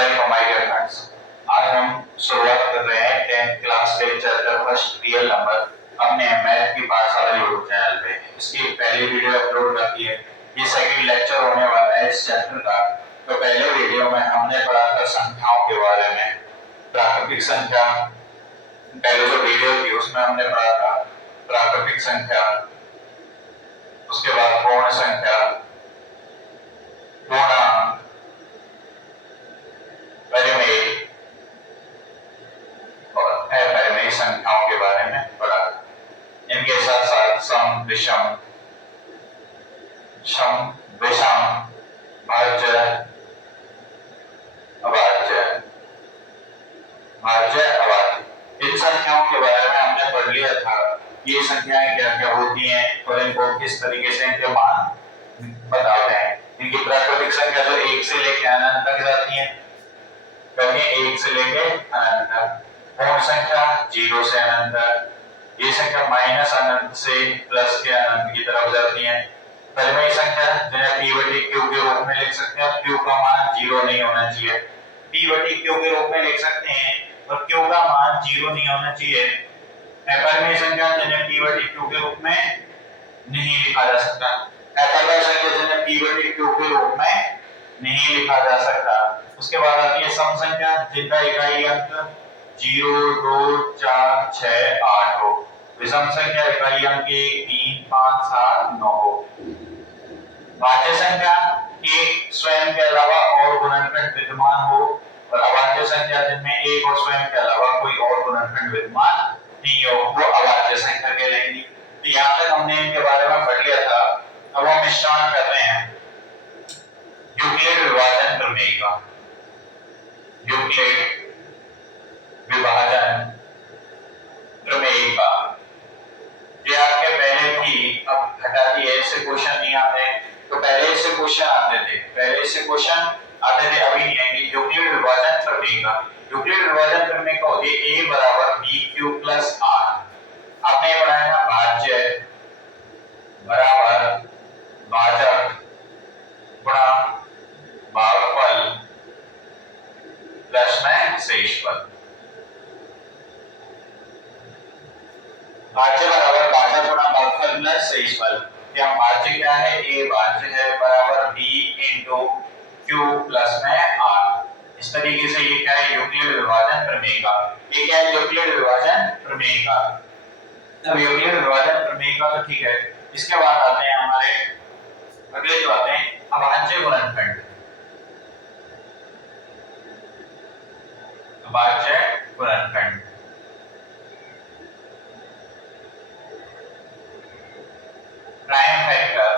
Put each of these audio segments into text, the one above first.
Welcome my dear friends. आज हम शुरुआत कर रहे हैं 10th क्लास के चैप्टर फर्स्ट रियल नंबर अपने मैथ की पाठशाला यूट्यूब चैनल पे। इसकी पहली वीडियो अपलोड कर दी है। ये सेकंड लेक्चर होने वाला है इस चैप्टर का। तो पहले वीडियो में हमने पढ़ा था संख्याओं के बारे में, प्राकृतिक संख्या। पहले जो वीडियो थी उसमें हमने पढ़ा था प्राकृतिक संख्या, उसके बाद पूर्ण संख्या, पूर्णांक, परिमेय और अपरिमेय संख्याओं के बारे में पढ़ा। इनके साथ साथ सम, विषम, भाज्य, अभाज्य, इन संख्याओं के बारे में हमने पढ़ लिया था। ये संख्याएं क्या क्या होती हैं और इनको किस तरीके से इनके मान बताते हैं। इनकी प्राकृतिक संख्या जो 1 से लेकर अनंत तक जाती है, कभी 1 से लेके अनंत तक। पूर्ण संख्या 0 से अनंत तक। ये संख्या माइनस अनंत से प्लस के अनंत की तरफ जाती है। परिमेय संख्या जिन्हें p बटे q के रूप में लिख सकते हैं, q का मान 0 नहीं होना चाहिए। p बटे q के रूप में लिख सकते हैं और q का मान 0 नहीं होना चाहिए। अपरिमेय संख्या जिन्हें p बटे q के रूप में नहीं लिखा जा सकता। अपरिमेय संख्या जिन्हें p बटे q के रूप में नहीं लिखा जा सकता। उसके बाद आती है सम संख्या जिनका इकाई अंक 0, 2, 4, 6, 8 हो। विषम संख्या इकाई अंक 1, 3, 5, 7, 9 हो। भाज्य संख्या एक स्वयं के अलावा और गुणनखंड विद्यमान हो और अभाज्य संख्या जिनमें एक और स्वयं के अलावा कोई और गुणनखंड विद्यमान नहीं हो, वो अभाज्य संख्या कहलाएंगी। तो यहाँ तक हमने इनके बारे में पढ़ लिया था। अब हम स्टार्ट कर रहे हैं यूक्लिड विभाजन प्रमेय का। यूक्लिड विभाजन प्रमेय का ये आपके पहले थी, अब हटा दिए, इससे क्वेश्चन नहीं आते। तो पहले इससे क्वेश्चन आते थे, अभी नहीं आएंगे। यूक्लिड विभाजन प्रमेय का, यूक्लिड विभाजन प्रमेय का होती है a बराबर bq प्लस r। आपने पढ़ा था भाज्य बराबर भाजक गुणा भागफल प्लस में शेषफल। भाज्य बराबर भाजक गुणा भागफल प्लस शेषफल। यहाँ भाज्य क्या है, a भाज्य है बराबर b into q प्लस में r। इस तरीके से ये क्या है, यूक्लिड विभाजन प्रमेय का। ये क्या है, यूक्लिड विभाजन प्रमेय का। अब यूक्लिड विभाजन प्रमेय का तो ठीक है। इसके बाद आते हैं हमारे अगले जो आते हैं अभाज्य गुणनखंड। अभाज्य गुणनखंड प्राइम फैक्टर।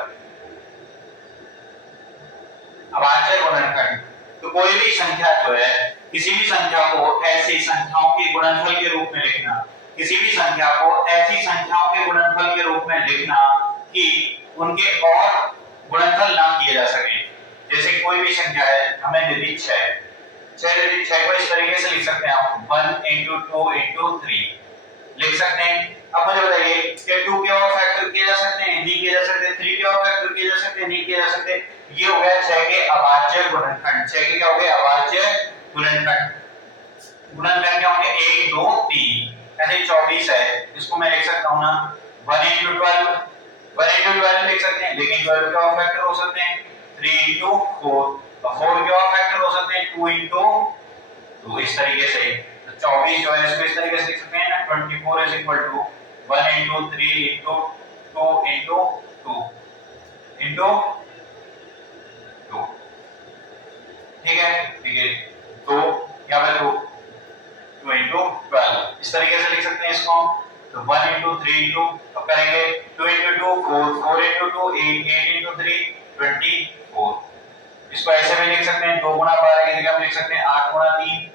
अभाज्य गुणनखंड तो कोई भी संख्या जो है, किसी भी संख्या को ऐसी संख्याओं के गुणनफल के रूप में लिखना, किसी भी संख्या को ऐसी संख्याओं के गुणनफल के रूप में लिखना कि उनके और गुणनफल ना किए जा सके। जैसे कोई भी संख्या है, हमें दे दी 6 को इस तरीके से लिख सकते हैं हम 1 into 2 into 3 लिख सकते हैं। अब मुझे बताइए कि 2 के और फैक्टर किए जा सकते हैं, नहीं किए जा सकते। 3 के और फैक्टर किए जा सकते हैं, नहीं किए जा सकते। ये हो गया 6 के अभाज्य गुणनखंड। 6 के क्या हो गए, अभाज्य गुणनखंड। गुणनखंड क्या होंगे, 1, 2, 3। ऐसे 24 है, इसको मैं लिख सकता हूं ना 1 into 12 लिख सकते हैं, लेकिन 12 के और फैक्टर हो सकते हैं 3 into 4 और 4 के और फैक्टर हो सकते हैं 2 into 2। इस तरीके से 24 जो है इसको इस तरीके से लिख सकते हैं ना 24 is equal to 1 into 3 into 2 into 2 into 2। ठीक है, तो यहाँ पे 2 into 12 इस तरीके से लिख सकते हैं इसको। तो 1 into 3 into, अब करेंगे 2 into 2 4 into 2 8 into 3 24। इसको ऐसे भी लिख सकते हैं 2 गुणा 12 की जगह हम लिख सकते हैं 8 गुणा 3।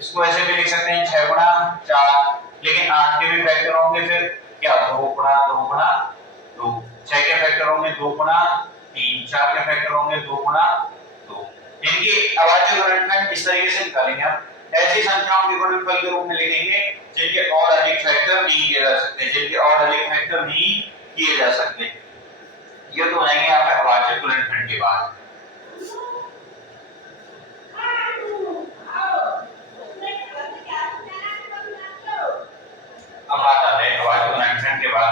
इसको ऐसे भी लिख सकते हैं 6 गुणा 4, लेकिन 8 के भी फैक्टर होंगे फिर क्या 2 गुणा 2। 6 के फैक्टर होंगे 2 गुणा 3, 4 के फैक्टर होंगे 2 गुणा 2। इनकी अभाज्य गुणनखंड इस तरीके से निकालेंगे हम। ऐसी संख्याओं के गुणनफल के रूप में लिखेंगे जिनके और अधिक फैक्टर नहीं किए जा सकते। ये तो आएंगे आपके अभाज्य गुणनखंड के बाद।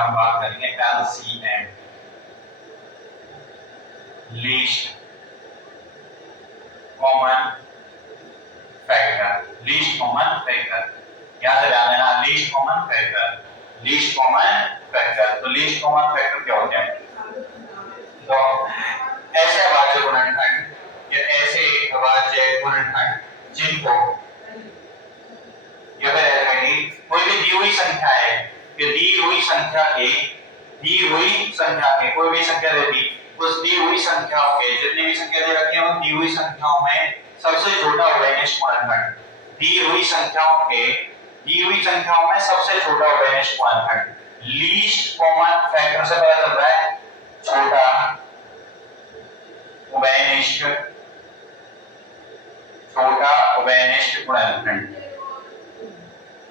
हम बात करेंगे LCM, least common factor. Least common factor याद रखना है ना, least common factor, least common factor. तो लीस्ट कॉमन फैक्टर क्या होते हैं? तो ऐसे अभाज्य गुणनखंड या ऐसे अभाज्य गुणनखंड जिनको या फिर कोई भी दी हुई संख्या है, कि दी हुई संख्या के कोई भी संख्या दे दी, उस दी हुई संख्याओं के जितनी भी संख्या दे रखी है उन दी हुई संख्याओं में सबसे छोटा उभयनिष्ठ गुणनखंड, दी हुई संख्याओं में सबसे छोटा उभयनिष्ठ गुणनखंड। लीस्ट कॉमन फैक्टर से पता चल रहा है छोटा उभयनिष्ठ गुणनखंड।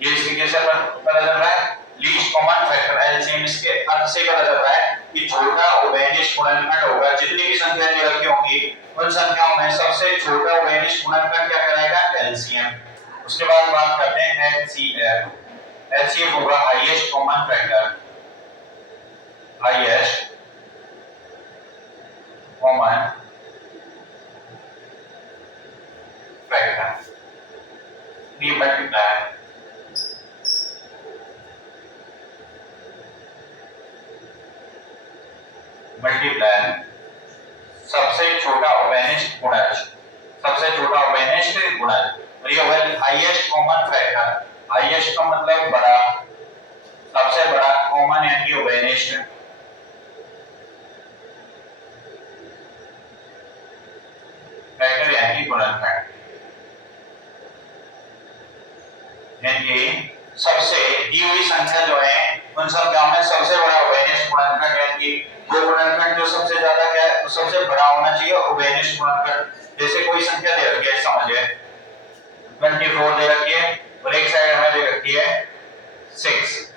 ये इसके कैसे पता चल रहा है? लीस्ट कॉमन फैक्टर एलसीएम इसके अर्थ से पता चल रहा है कि छोटा उभयनिष्ठ गुणनखंड होगा, जितनी भी संख्या दे रखी होंगी उन संख्याओं में सबसे छोटा उभयनिष्ठ गुणनखंड क्या कहलाएगा? एलसीएम। उसके बाद बात करते हैं एचसीएफ। एचसीएफ होगा highest common factor, highest common factor. ये मल्टीप्लाई सबसे छोटा उभयनिष्ठ गुणज, सबसे छोटा उभयनिष्ठ गुणज। और ये होगा हाईएस्ट कॉमन फैक्टर। हाईएस्ट का मतलब बड़ा, सबसे बड़ा, कॉमन यानी कि उभयनिष्ठ, फैक्टर यानी कि गुणनखंड। यानी सबसे दी हुई संख्या जो है उन संख्याओं में सबसे बड़ा उभयनिष्ठ गुणनखंड, यानी कि वो गुणनखंड जो सबसे ज्यादा क्या है, तो सबसे बड़ा होना चाहिए उभयनिष्ठ गुणनखंड। जैसे कोई संख्या दे रखी है, समझिए 24 दे रखी है और एक साइड हमें दे रखी है 6,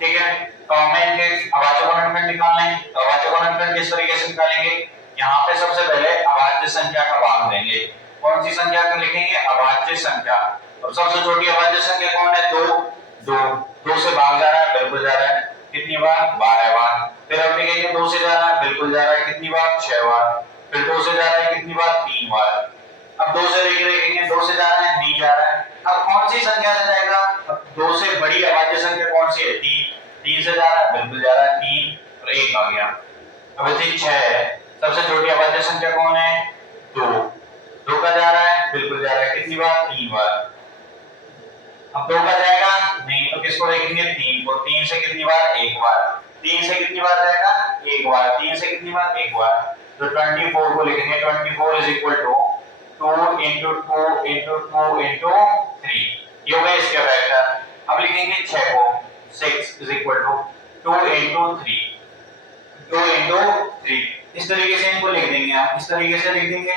ठीक है। तो हमें इनके अभाज्य गुणनखंड निकालना है। तो अभाज्य गुणनखंड किस तरीके से निकालेंगे? यहाँ पे सबसे पहले अभाज्य संख्या का भाग देंगे। कौन सी संख्या को लिखेंगे? अभाज्य संख्या। और सबसे छोटी अभाज्य संख्या कौन है? 2 से भाग जा रहा है, बिल्कुल जा रहा है, कितनी बार? 12 बार। फिर अब लिखेंगे 2 से जा रहा है, बिल्कुल जा रहा है, कितनी बार? 6 बार। फिर 2 से जा रहा है, कितनी बार? 3 बार। अब 2 से लेके देखेंगे 2 से जा रहा है, नहीं जा रहा है। अब कौन सी संख्या से जाएगा? अब 2 से बड़ी अभाज्य संख्या कौन सी है? 3 से जा रहा है, बिल्कुल जा रहा है, 3 और 1 आ गया। अब ऐसे 6 है, सबसे छोटी अभाज्य संख्या कौन है? 2 का जा रहा है, बिल्कुल जा रहा है, कितनी बार? 3 बार। अब 2 का जाएगा नहीं, तो किसको देखेंगे? 3 को। 3 से कितनी बार? 1 बार। 3 से कितनी बार जाएगा? 1 बार। 3 से कितनी बार? 1 बार। तो 24 को लिखेंगे 24 is equal to 2 into 2 into 2 into 3। ये हो गया इसके फैक्टर। अब लिखेंगे 6 को 6 is equal to 2 into 3, 2 into 3। इस तरीके से इनको लिख देंगे आप, इस तरीके से लिख देंगे।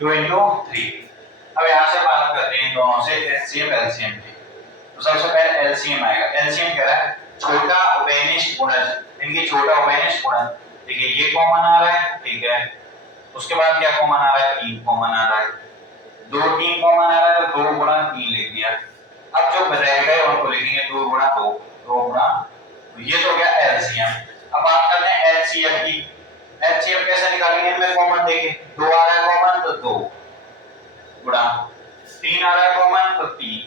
Two into 3। अब यहाँ से बात करते हैं दोनों से एचसीएफ एलसीएम की। तो सबसे पहले एलसीएम आएगा। एलसीएम कह रहा है छोटा उभयनिष्ठ गुणज, इनकी छोटा उभयनिष्ठ गुणज। देखिए ये कॉमन आ रहा है, ठीक है। उसके बाद क्या कॉमन आ रहा है? 3 कॉमन आ रहा है। 3 कॉमन आ रहा है तो 2 गुणा 3 लिख दिया। अब जो रह गए उनको लिखेंगे 2 गुणा 2, 2 गुणा। ये तो हो गया एलसीएम। अब बात करते हैं एचसीएफ की। एचसीएफ कैसे निकालेंगे? इनमें कॉमन देखिए 2 आ रहा है कॉमन तो 2 गुणा 3 आ रहा है कॉमन तो 3,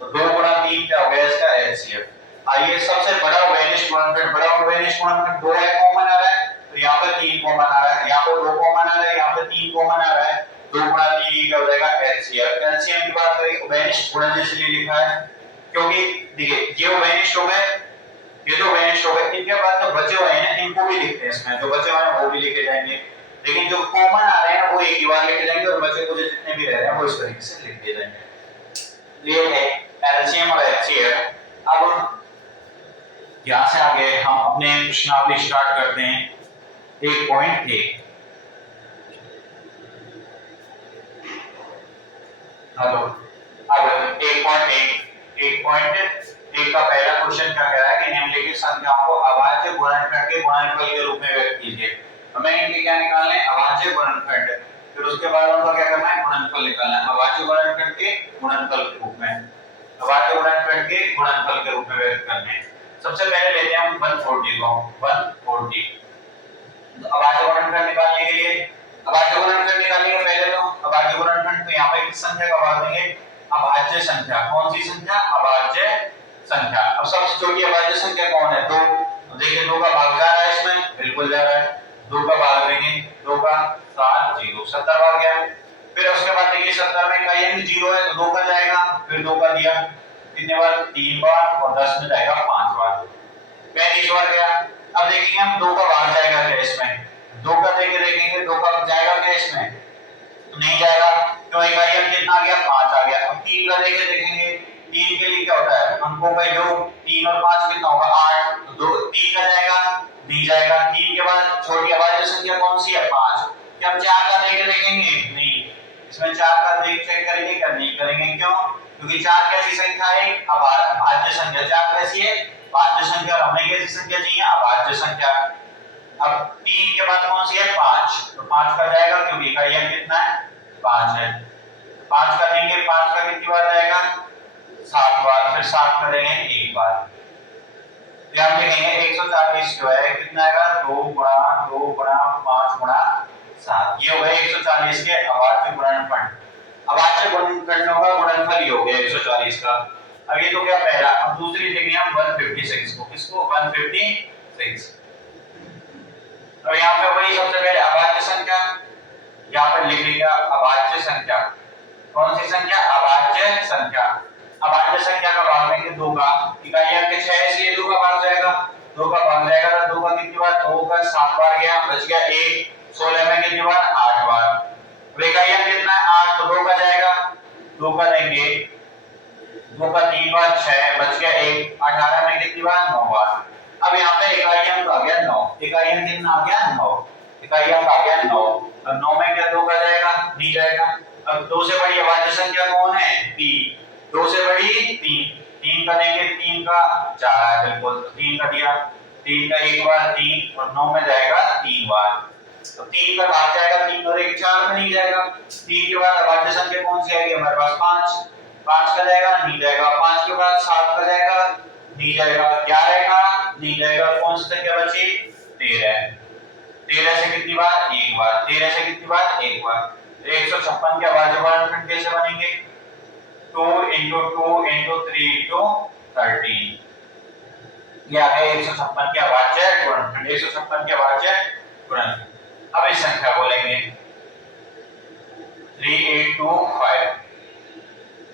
तो 2 गुणा 3 क्या हो गया इसका? एचसीएफ। आइए सबसे बड़ा उभयनिष्ठ गुणनखंड, बड़ा उभयनिष्ठ गुणनखंड 2 है, कॉमन आ रहा है, तो यहाँ पे 3 कॉमन आ रहा है, यहाँ पे 2 कॉमन आ रहा है, यहाँ पे 3 कॉमन आ रहा है। 2 गुणा 3 क्या हो जाएगा? एचसीएफ। एलसीएम की बात करें उभयनिष्ठ गुणज इसलिए लिखा है क्योंकि देखिए ये उभयनिष्ठ हो गए, ये तो उभयनिष्ठ हो गए। इनके बाद जो बचे हुए हैं ना इनको भी लिखते हैं, इसमें जो बचे हुए हैं वो भी लिखे जाएंगे, लेकिन जो कॉमन आ रहे हैं वो एक ही बार लिखे जाएंगे और बचे कुछ जितने भी रह रहे हैं वो इस तरीके से लिख दिए जाएंगे। ये है एलसीएम और एचसीएफ। अब यहाँ से आगे हम अपने प्रश्नावली स्टार्ट करते हैं। 1.1 हेलो, अब 1.1 का पहला क्वेश्चन क्या कह रहा है कि निम्नलिखित संख्याओं को अभाज्य गुणनखंड के गुणनफल के रूप में व्यक्त कीजिए। हमें इनके क्या निकालने हैं? अभाज्य गुणनखंड। फिर उसके बाद उनका क्या करना है, गुणनफल निकालना है, अभाज्य गुणनखंड के गुणनफल के रूप में, अभाज्य गुणनखंड के गुणनफल के रूप में व्यक्त करने हैं। सबसे पहले लेते हैं हम 140 को, 140 अभाज्य गुणनखंड निकालने के लिए, अभाज्य गुणनखंड निकालने के पहले तो अभाज्य गुणनखंड तो यहाँ पे किस संख्या का भाग देंगे, अभाज्य संख्या, कौन सी संख्या, अभाज्य संख्या। अब सबसे छोटी अभाज्य संख्या कौन है, 2, देखिए 2 का भाग जा रहा है इसमें, बिल्कुल जा रहा है, 2 का भाग देंगे, 2 का 7 0 70 भाग गया। फिर उसके बाद देखिए 70 में का ये 0 है तो 2 का जाएगा, फिर 2 का दिया कितने बार, 3 बार, और 10 में जाएगा 5 बार, 35 बार गया। अब देखेंगे हम 2 का भाग जाएगा क्या इसमें, 2 का देखेंगे 2 का जाएगा क्या इसमें, नहीं जाएगा, तो इकाई अंक कितना आ गया, 5 आ गया। अब 3 का देखेंगे, 3 के लिए क्या होता है, अंकों का योग 3 और 5 कितना होगा, 8, तो 3 का जाएगा, नहीं जाएगा। 3 के बाद छोटी अभाज्य संख्या कौन सी है, 5, क्या हम 4 का देखेंगे, नहीं, इसमें 4 का चेक करेंगे क्या, नहीं करेंगे, क्यों, क्योंकि 4 कैसी संख्या है, अभाज्य संख्या, 4 कैसी है, भाज्य संख्या, हमें कैसी संख्या चाहिए, अभाज्य संख्या। अब 3 के बाद कौन सी है, 5, तो 5 का जाएगा क्योंकि इकाई अंक कितना है, 5 है, 5 का देंगे, 5 का कितनी बार जाएगा, 7 बार, फिर 7 का देंगे 1 बार। ध्यान देखेंगे 140 जो है कितना आएगा, 2 गुणा 5 गुणा 7, ये हो गया 140 के अभाज्य गुणनखंड, अभाज्य गुणनखंडों का गुणनफल ही हो गया 140 का। अब ये तो क्या पहला, अब दूसरी देखेंगे हम 156 को, किसको, 156। तो यहाँ पे वही सबसे पहले अभाज्य संख्या, यहाँ पे लिख लिया अभाज्य संख्या, कौन सी संख्या, अभाज्य संख्या, अभाज्य संख्या का भाग देंगे 2 का, इकाई अंक 6 है इसलिए 2 का भाग जाएगा, 2 का भाग जाएगा तो 2 का कितनी बार, 2 का 7 बार गया, बच गया 1, 16 में कितनी बार, 8 बार, इकाई अंक कितना है 8, तो 2 का जाएगा, 2 का देंगे, 2 का 3 बार 6, बच गया 1, 18 में कितनी बार, 9 बार। अब यहाँ पे इकाई अंक आ गया 9, इकाई अंक कितना आ गया, 9, इकाई अंक आ गया 9, अब 9 में क्या 2 का जाएगा, नहीं जाएगा। अब 2 से बड़ी अभाज्य संख्या कौन है, 3, 2 से बड़ी 3, 3 का देंगे, 3 का 4 है बिल्कुल, तो 3 का दिया, 3 का 1 बार 3, और 9 में जाएगा 3 बार, तो 3 का भाग जाएगा, 3 और 1 4 में नहीं जाएगा। 3 के बाद अभाज्य संख्या कौन सी आएगी हमारे पास, 5, 5 का जाएगा, नहीं जाएगा, 5 के बाद 7 का जाएगा, नहीं जाएगा, 11 का नहीं जाएगा, कौन सी संख्या बची, 13, 13 से कितनी बार, एक बार, 13 से कितनी बार, एक बार। 156 के अभाज्य गुणनखंड कैसे बनेंगे, 2 * 2 * 3 * 13, ये आ गया 156 के अभाज्य गुणनखंड, 156 के अभाज्य गुणनखंड। अब इस संख्या को लेंगे 3825,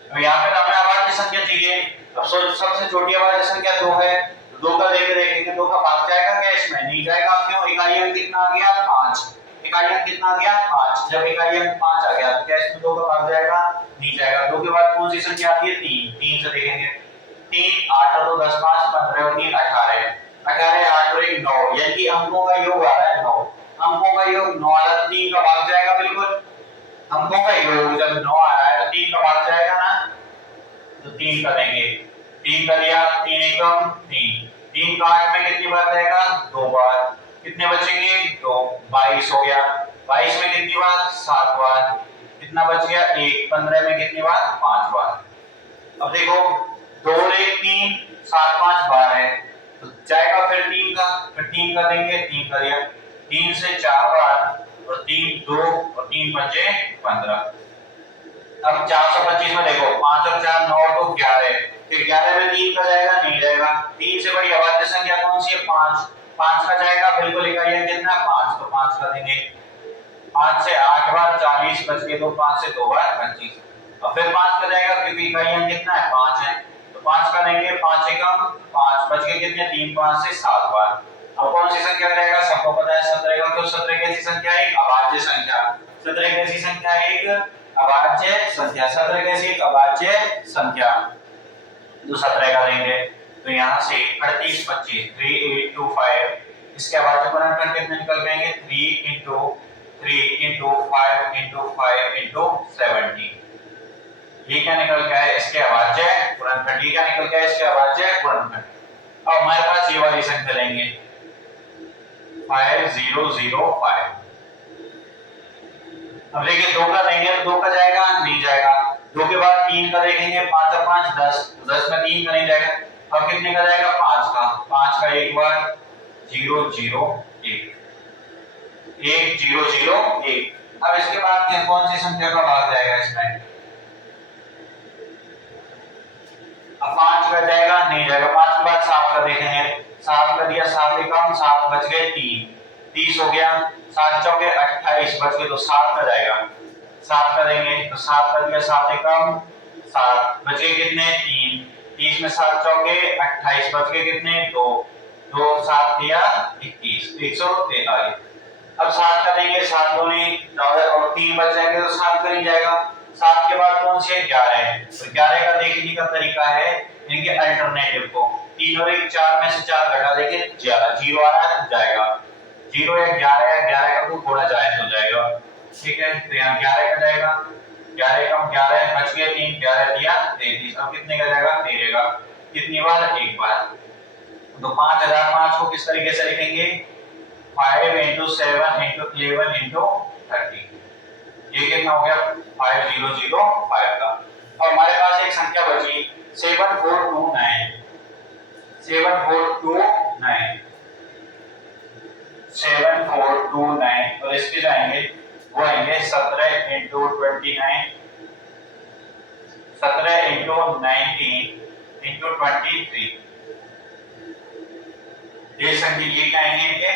तो यहाँ पे हमें अभाज्य संख्या चाहिए, अब सबसे छोटी अभाज्य संख्या 2 है, तो 2 का देखेंगे, 2 का भाग जाएगा क्या इसमें, नहीं जाएगा, क्यों, इकाई अंक कितना आ गया, 5, इकाई अंक कितना आ गया, 5, जब इकाई अंक 5 आ गया तो क्या इसमें 2 का भाग जाएगा, नहीं जाएगा। 2 के बाद कौन सी संख्या आती है, 3, 3 से देखेंगे, 3 8 और 2 10 5 15 और 3 18, 18 8 और 1 9, यानी अंकों का योग आ रहा है 9, अंकों का योग 9 आ रहा है, 3 का भाग जाएगा, बिल्कुल अंकों का योग जब 9 आ रहा है तो 3 का भाग जाएगा ना, तो 3 का देंगे, 3 का दिया, 3 एकम 3, 3 का 8 में कितनी बार जाएगा, 2 बार, कितने बचेंगे, 2, 22 हो गया, 22 में कितनी बार, 7 बार, कितना बच गया, 1, 15 में कितनी बार, 5 बार। अब देखो 2 और 1 3, 7 5 बार है, तो जाएगा फिर 3 का, फिर 3 का देंगे, 3 का दिया, 3 से 4 बार, और 3 2 और 3 बचे 15। अब 425 में देखो 5 और 4 9 तो 11, फिर 11 में 3 का जाएगा, नहीं जाएगा। 3 से बड़ी अभाज्य संख्या कौन सी है, 5, 5 का जाएगा, बिल्कुल इकाई अंक कितना, 5, तो 5 का देंगे, 5 से 8 बार 40 बच गए, तो 5 से 2 बार 25, और फिर 5 का जाएगा क्योंकि इकाई अंक कितना है, 5 है, तो 5 का देंगे, 5 एकम 5, बच गए कितने, 3 5 से 7 बार। अब कौन सी संख्या रहेगा, सबको पता है 17 का, क्यों 17 कैसी संख्या है, एक अभाज्य संख्या, 17 कैसी संख्या है, एक अभाज्य संख्या, 17 कैसी एक अभाज्य संख्या, तो 17 का लेंगे, तो यहाँ से 38 25 3825, इसके अभाज्य गुणनखंड कितने निकल जाएंगे, 3 * 3 * 5 * 5 * 70, ये क्या निकल गया है, इसके अभाज्य गुणनखंड, ये क्या निकल गया है, इसके अभाज्य गुणनखंड। अब हमारे पास ये वाली संख्या लेंगे 5005, अब देखिए 2 का देंगे तो 2 का जाएगा नहीं जाएगा, 2 के बाद 3 का देखेंगे 5 और 5 10, 10 में 3 का नहीं जाएगा, अब कितने का जाएगा 5 का, 5 का एक बार 0 0 1 1 0 0 1। अब इसके बाद कौन सी संख्या का भाग जाएगा इसमें, अब 5 का जाएगा नहीं जाएगा, 5 के बाद 7 का देखेंगे, 7 का दिया 7 एकम 7 बच गए 3 30 हो गया, 7 चौके 28 बच गए तो 7 का जाएगा, 7 का देंगे तो 7 का दिया 7 एकम 7 बचे कितने 3 30 में 7 चौके 28 बच गए कितने 2 2 7 दिया 21 143। अब 7 का देंगे 7 दूनी और 3 बच जाएंगे तो 7 का नहीं जाएगा, 7 के बाद कौन से 11 है, तो 11 का देखने का तरीका है इनके अल्टरनेटिव को 3 और 1 4 में से 4 घटा देंगे 11 0 आ रहा है तो जाएगा 0 या 11 या 11 का तो थोड़ा जायज हो जाएगा, ठीक है तो यहाँ 11 का जाएगा, 11 कम 11 बच गए 3 11 दिया 33। अब कितने का जाएगा 13 का, कितनी बार एक बार, तो 5005 को किस तरीके से लिखेंगे 5 into 7 into 11 into 30, ये कितना हो गया 5005 का। और हमारे पास एक संख्या बची 7429 7429 और इसके जाएंगे वो आएंगे 17 into 29 17 into 19 into 23, ये संख्या ये क्या आएंगे इनके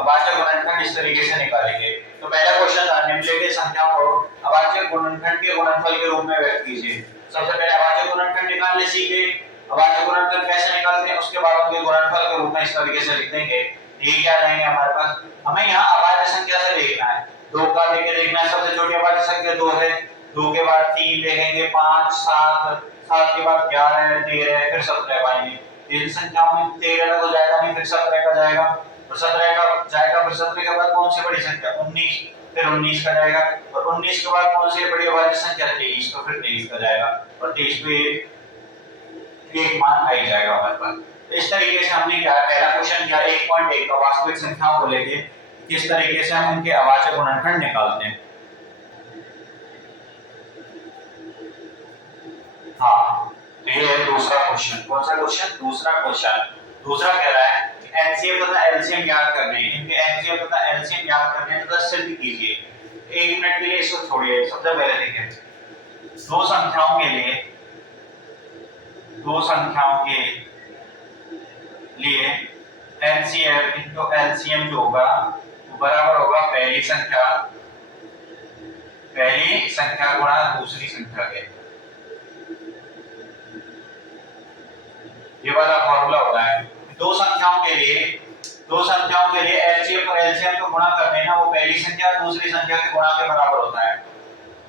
अभाज्य गुणनखंड इस तरीके से निकालेंगे। तो पहला क्वेश्चन था निम्नलिखित संख्याओं को अभाज्य गुणनखंड के गुणनफल के रूप में व्यक्त कीजिए। सबसे पहले अभाज्य गुणनखंड निकालने सीखे, अभाज्य गुणनखंड कैसे निकालते हैं उसके बाद उनके गुणनफल के रूप में इस तरीके से लिख देंगे। ये क्या रहेंगे हमारे पास, हमें यहाँ अभाज्य संख्या से देखना है, 2 का लेके देखना है, सबसे छोटी अभाज्य संख्या 2 है, 2 के बाद 3 देखेंगे 5 7 7 के बाद 11 13 फिर 17 पाएंगे, इन संख्याओं में 13 तो जाएगा नहीं, फिर 17 का जाएगा, तो 17 का जाएगा, फिर 17 के बाद कौन सी बड़ी संख्या 19, फिर 19 का जाएगा, और 19 के बाद कौन सी बड़ी अभाज्य संख्या 23, तो फिर 23 का जाएगा, और 23 पे एक मान आ ही जाएगा हमारे पास। तो इस तरीके से हमने क्या पहला क्वेश्चन किया 1.1 का वास्तविक संख्याओं को लेके किस तरीके से हम उनके अभाज्य गुणनखंड निकालते हैं। हाँ तो ये है दूसरा क्वेश्चन, कौन सा क्वेश्चन दूसरा क्वेश्चन, दूसरा कह रहा है एलसीएम तथा एलसीएम ज्ञात करने हैं, इनके एलसीएम तथा एलसीएम ज्ञात करने हैं तथा सिद्ध कीजिए। 1 मिनट के लिए इसको छोड़िए, सबसे पहले देखें दो संख्याओं के लिए एलसीएम इनटू एलसीएम जो होगा वो बराबर होगा पहली संख्या गुणा दूसरी संख्या के, ये वाला फॉर्मूला होता है। दो संख्याओं के लिए एलसीएम और एलसीएम को गुणा करते हैं ना, वो पहली संख्या दूसरी संख्या के गुणा के बराबर होता है।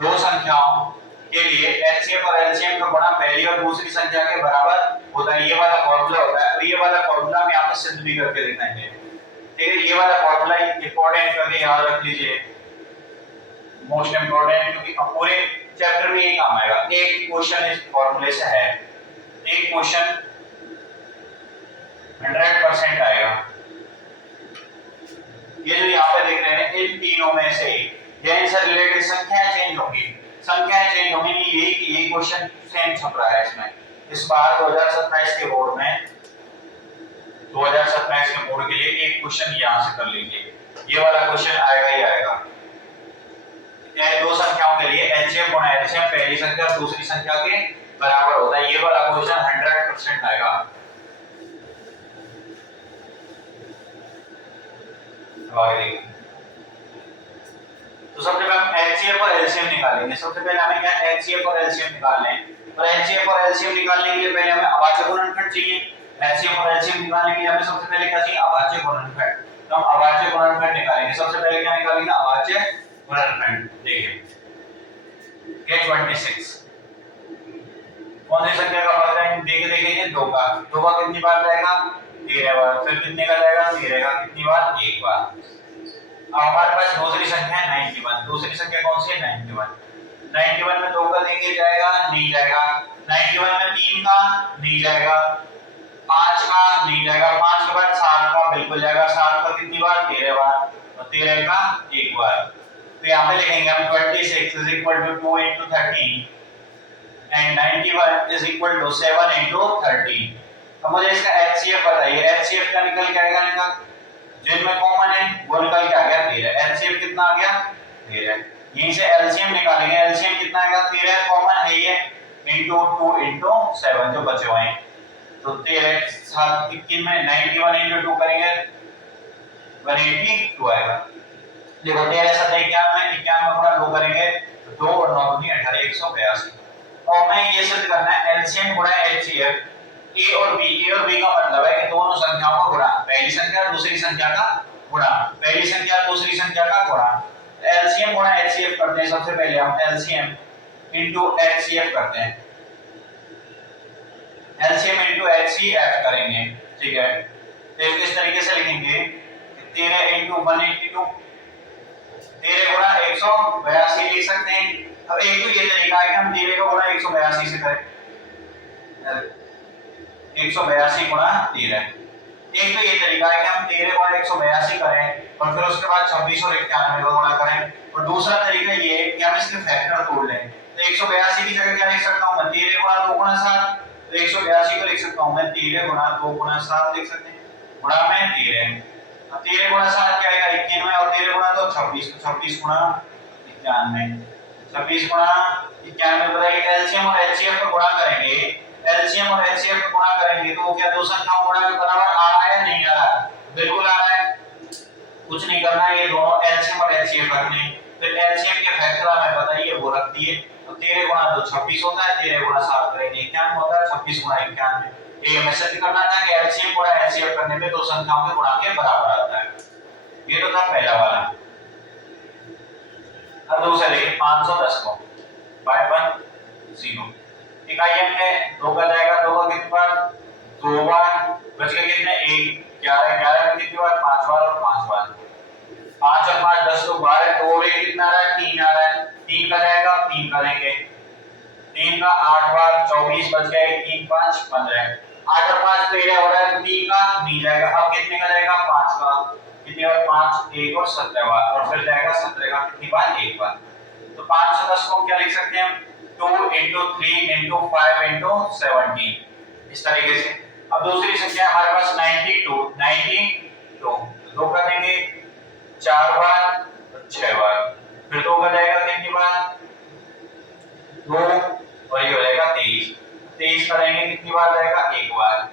दो संख्याओं के लिए एलसीएम और एलसीएम का गुणा पहली और दूसरी संख्या के बराबर होता है, ये वाला फॉर्मूला होता है। तो ये वाला फॉर्मूला हम यहाँ पे सिद्ध भी करके दिखाएंगे, ठीक है। ये वाला फॉर्मूला इंपॉर्टेंट करके याद रख लीजिए, मोस्ट इंपॉर्टेंट, क्योंकि पूरे चैप्टर में यही काम आएगा। एक क्वेश्चन इस फॉर्मूले से है, एक क्वेश्चन 100% आएगा। ये जो यहाँ पे देख रहे हैं इन तीनों में से इनसे रिलेटेड संख्याएं चेंज होंगी, नहीं यही कि ये क्वेश्चन सेम छप रहा है इसमें। इस बार 2027 के बोर्ड में 2027 के बोर्ड के लिए एक क्वेश्चन यहाँ से कर लीजिए, ये वाला क्वेश्चन आएगा ही आएगा। दो संख्याओं के लिए एलसीएम गुणा एलसीएम पहली संख्या और दूसरी संख्या के बराबर होता है, ये वाला क्वेश्चन 100% आएगा। तो सबसे पहले हम एलसीएम और एलसीएम निकालेंगे। सबसे पहले हमें क्या एलसीएम और एलसीएम निकालने हैं, और एलसीएम और एलसीएम निकालने के लिए पहले हमें अभाज्य गुणनखंड चाहिए। एलसीएम और एलसीएम निकालने के लिए हमें सबसे पहले क्या चाहिए अभाज्य गुणनखंड, तो हम अभाज्य गुणनखंड निकालेंगे। सबसे पहले क्या निकालेंगे अभाज्य गुणनखंड। देखिए ये 26 कौन सी संख्या का भाग है, देखेंगे 2 का कितनी बार जाएगा 13 बार, फिर कितने का जाएगा 13 का कितनी बार एक बार। अब हमारे पास दूसरी संख्या है 91, दूसरी संख्या कौन सी है 91 में 2 का देंगे जाएगा नहीं जाएगा, 91 में 3 का नहीं जाएगा, 5 का नहीं जाएगा, 5 के बाद 7 का बिल्कुल जाएगा, 7 का कितनी बार 13 बार, और 13 का एक बार। तो यहाँ पे लिखेंगे हम 26 is equal to 2 into 13 and 91 is equal to 7 into 13। अब मुझे इसका एचसीएफ बताइए, एचसीएफ क्या निकल के आएगा इनका, जिनमें कॉमन है वो निकल के आ गया 13। एलसीएम कितना आ गया 13। यहीं से एलसीएम निकालेंगे, एलसीएम कितना आएगा 13 कॉमन है ये इंटू 2 इंटू 7 जो बचे हुए हैं, तो 13 7 किन में 91 इंटू 2 करेंगे 182 आएगा। देखो 13 7 91 में गुणा 2 करेंगे तो 2 और 9 दूनी 18 182। और मैं ये सिद्ध करना है एलसीएम गुणा एचसीएफ ए और बी का मतलब है कि दोनों संख्याओं का गुणा, पहली संख्या और दूसरी संख्या का गुणा, पहली संख्या और दूसरी संख्या का गुणा। एलसीएम गुणा एचसीएफ करते हैं, सबसे पहले हम एलसीएम इनटू एचसीएफ करते हैं, एलसीएम इनटू एचसीएफ करेंगे, ठीक है। तो इस तरीके से लिखेंगे 13 इनटू 182, 13 गुणा 182 लिख सकते हैं। अब एक तो ये तरीका है कि हम 13 का गुणा 182 से करें, 182 गुणा 13। एक तो ये तरीका है कि हम 13 गुणा 182 करें और फिर उसके बाद 26 और 91 का गुणा करें, और दूसरा तरीका ये है कि हम इसके फैक्टर तोड़ लें। तो 182 की जगह क्या लिख सकता हूं मैं 13 गुणा 2 गुणा 7, तो 182 को लिख सकता हूं मैं 13 गुणा 2 गुणा 7 लिख सकते हैं, गुणा में 13। अब 13 गुणा 7 क्या आएगा 91 और 13 गुणा 2 26, तो 26 गुणा 91, 26 गुणा 91 बताइए। एलसीएम और एचसीएफ का गुणा करेंगे, एलसीएम और एचसीएफ का गुणा करेंगे तो क्या दो संख्याओं गुणा के बराबर आ रहा है या नहीं आ रहा है, बिल्कुल आ रहा है। कुछ नहीं करना है, ये दोनों एलसीएम और एचसीएफ रखने, फिर एलसीएम के फैक्टर हमें पता ही है वो रख दिए। तो 13 गुणा 2 26 होता है, 13 गुणा 7 करेंगे 91 होता है, 26 गुणा 91। ये हमें सिद्ध करना था कि एलसीएम गुणा एचसीएफ करने पे दो संख्याओं के गुणा के बराबर आता है। ये तो था पहला वाला। अब दूसरा देखिए 510 को 510 इकाई अंक है, 2 का जाएगा, 2 का कितनी बार 2 बार, बच गए कितने 1 11 11 का कितनी बार 5 बार और 5 बार, 5 और 5 10 तो 12, 2 और 1 कितना आ रहा है 3 आ रहा है, 3 का जाएगा 3 करेंगे, 3 का 8 बार 24 बच गए 3 5 15, 8 और 5 13 हो रहा है, तो 3 का नहीं जाएगा। अब कितने का जाएगा 5 का, कितनी बार 5 1 और 17 बार, और फिर जाएगा 17 का कितनी बार 1 बार। तो 510 को क्या लिख सकते हैं हम 2 into 3 into 5 into 17 इस तरीके से। अब दूसरी संख्या हमारे पास 92 2 का देंगे 4 बार और 6 बार, फिर 2 का जाएगा कितनी बार 2 और ये हो जाएगा 23 का देंगे कितनी बार जाएगा 1 बार।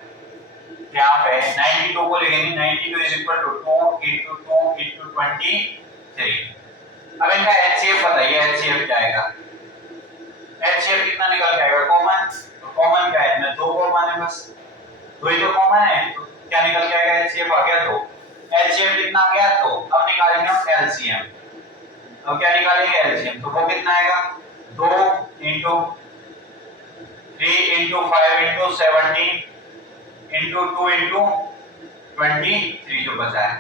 यहाँ पे 92 को लिखेंगे 92 is equal to 2 into 2 into 23। अब इनका एचसीएफ बताइए, एचसीएफ क्या आएगा, एचसीएफ कितना निकल के आएगा कॉमन, तो कॉमन क्या है इसमें 2 कॉमन है, बस 2 ही तो कॉमन है, तो क्या निकल के आएगा एचसीएफ आ गया 2। एचसीएफ कितना आ गया 2। अब निकालेंगे हम एलसीएम, अब क्या निकालेंगे एलसीएम, तो वो कितना आएगा 2 into 3 into 5 into 17 into 2 into 23 जो बचा है,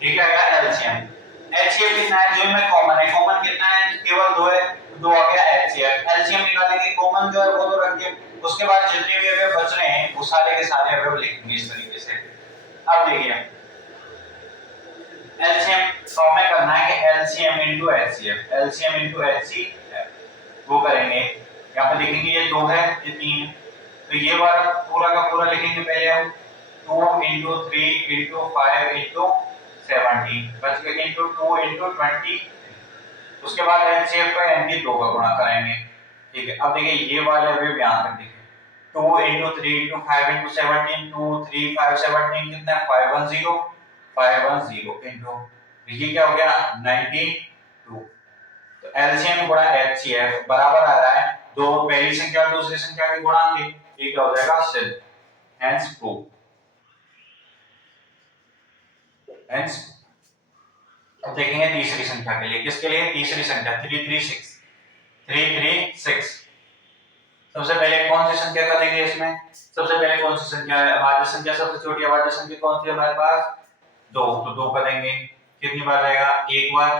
ठीक है एलसीएम। एचसीएफ कितना है जो इनमें कॉमन है, कॉमन कितना है केवल 2 है, 2 आ गया एचसीएफ। एलसीएम निकालेंगे, कॉमन जो है वो तो रख दिए, उसके बाद जितने भी अवयव बच रहे हैं वो सारे के सारे अवयव लिखेंगे इस तरीके से। अब देखिए एलसीएम तो हमें करना है कि LCM into HCF, LCM into HCF वो करेंगे। यहां पे देखेंगे ये 2 है ये 3 है, तो ये बार पूरा का पूरा लिखेंगे पहले हम 2 into 3 into 5 into 17 बच गए into 2 into 20, उसके बाद एचसीएफ का यानी 2 का गुणा करेंगे, ठीक है। अब देखिए ये वाले अवयव यहां तक देखिए 2 into 3 into 5 into 17 2 3 5 17 कितना है 510 into ये क्या हो गया 92। तो एलसीएम गुणा एचसीएफ बराबर आ रहा है दो पहली संख्या और दूसरी संख्या के गुणांक के, ये क्या हो जाएगा सिद्ध, हेंस प्रूव, हेंस। अब देखेंगे तीसरी संख्या के लिए, किसके लिए तीसरी संख्या 336 सबसे पहले कौन सी संख्या का देंगे इसमें, सबसे पहले कौन सी संख्या है अभाज्य संख्या, सबसे छोटी अभाज्य संख्या कौन सी है हमारे पास 2, तो 2 का देंगे कितनी बार रहेगा 1 बार,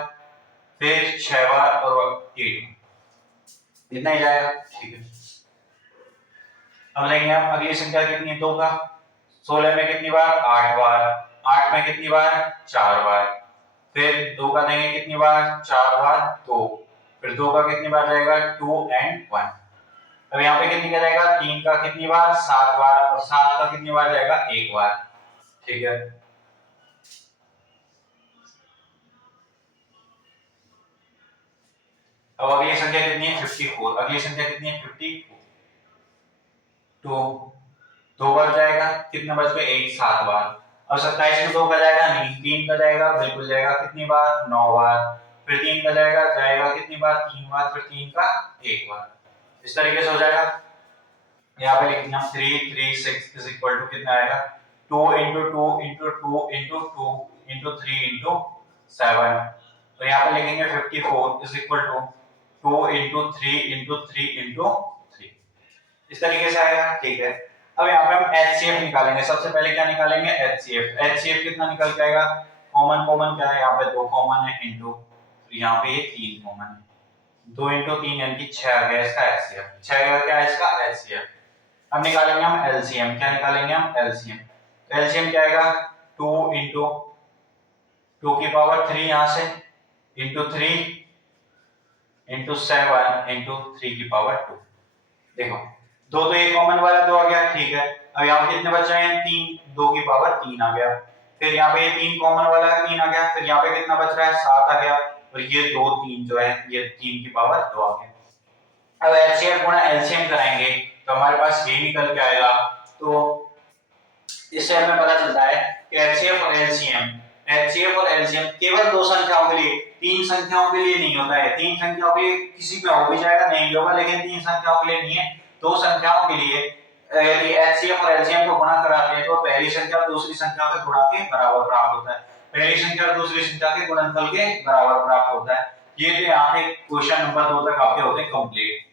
फिर 6 बार और 8 इतना ही जाएगा, ठीक है। अब लेंगे हम अगली संख्या कितनी है 2 का 16 में कितनी बार 8 बार, 8 में कितनी बार 4 बार, फिर 2 का देंगे कितनी बार, 4 बार 2, फिर 2 का कितनी बार जाएगा, 2 एंड 1। अब यहाँ पे कितनी का जाएगा, 3 का कितनी बार, 7 बार, और 7 का कितनी बार जाएगा, 1 बार। ठीक है, अब अगली संख्या कितनी है, 54। अगली संख्या कितनी है, 54। तो 2 बार जाएगा, कितने बच गए, 1, 7 बार। अब 27 में 2 का जाएगा नहीं, 3 का जाएगा, बिल्कुल जाएगा, कितनी बार, 9 बार। फिर 3 का जाएगा, जाएगा कितनी बार, 3 बार, फिर 3 का 1 बार। इस तरीके से हो जाएगा। यहाँ पे लिखेंगे हम 3 3 6 इज इक्वल टू कितना आएगा, 2 into 2 into 2 into 2 into 3 into 7। तो यहाँ पे लिखेंगे 54 is equal to 2 into 3 into 3 into 3। इस तरीके से आएगा। ठीक है, अब यहाँ पे हम HCF निकालेंगे। सबसे पहले क्या निकालेंगे, HCF। HCF कितना निकल के आएगा, कॉमन कॉमन क्या है, यहाँ पे 2 कॉमन है, इंटू यहाँ पे ये 3 कॉमन है, 2 into 3 यानी कि 6 आ गया इसका HCF। 6 का क्या है इसका HCF। अब निकालेंगे हम LCM। क्या निकालेंगे हम, LCM। तो LCM क्या आएगा, 2 into 2 की पावर 3 यहाँ से into 3 into 7 into 3 की पावर 2। देखो 2 तो ये कॉमन वाला 2 आ गया। ठीक है, अब यहाँ कितने बच रहे हैं, 3, 2 की पावर 3 आ गया। फिर यहाँ पे ये 3 कॉमन वाला है, 3 आ गया। फिर यहाँ पे कितना बच रहा है, 7 आ गया। और ये 2 3 जो है ये 3 की पावर 2 आ गया। अब एचसीएफ गुणा एलसीएम कराएंगे तो हमारे पास ये निकल के आएगा। तो इससे हमें पता चलता है कि एचसीएफ और एलसीएम केवल 2 संख्याओं के लिए, 3 संख्याओं के लिए नहीं होता है। 3 संख्याओं के लिए किसी पे हो भी जाएगा, नहीं भी होगा, लेकिन 3 संख्याओं के लिए नहीं है। 2 संख्याओं के लिए यदि एचसीएफ और एलसीएम को गुणा कराते हैं तो पहली संख्या और दूसरी संख्या के गुणा के बराबर प्राप्त होता है। पहली संख्या और दूसरी संख्या के गुणनफल के बराबर प्राप्त होता है। ये तो यहाँ पे क्वेश्चन नंबर 2 तक आपके होते हैं कंप्लीट।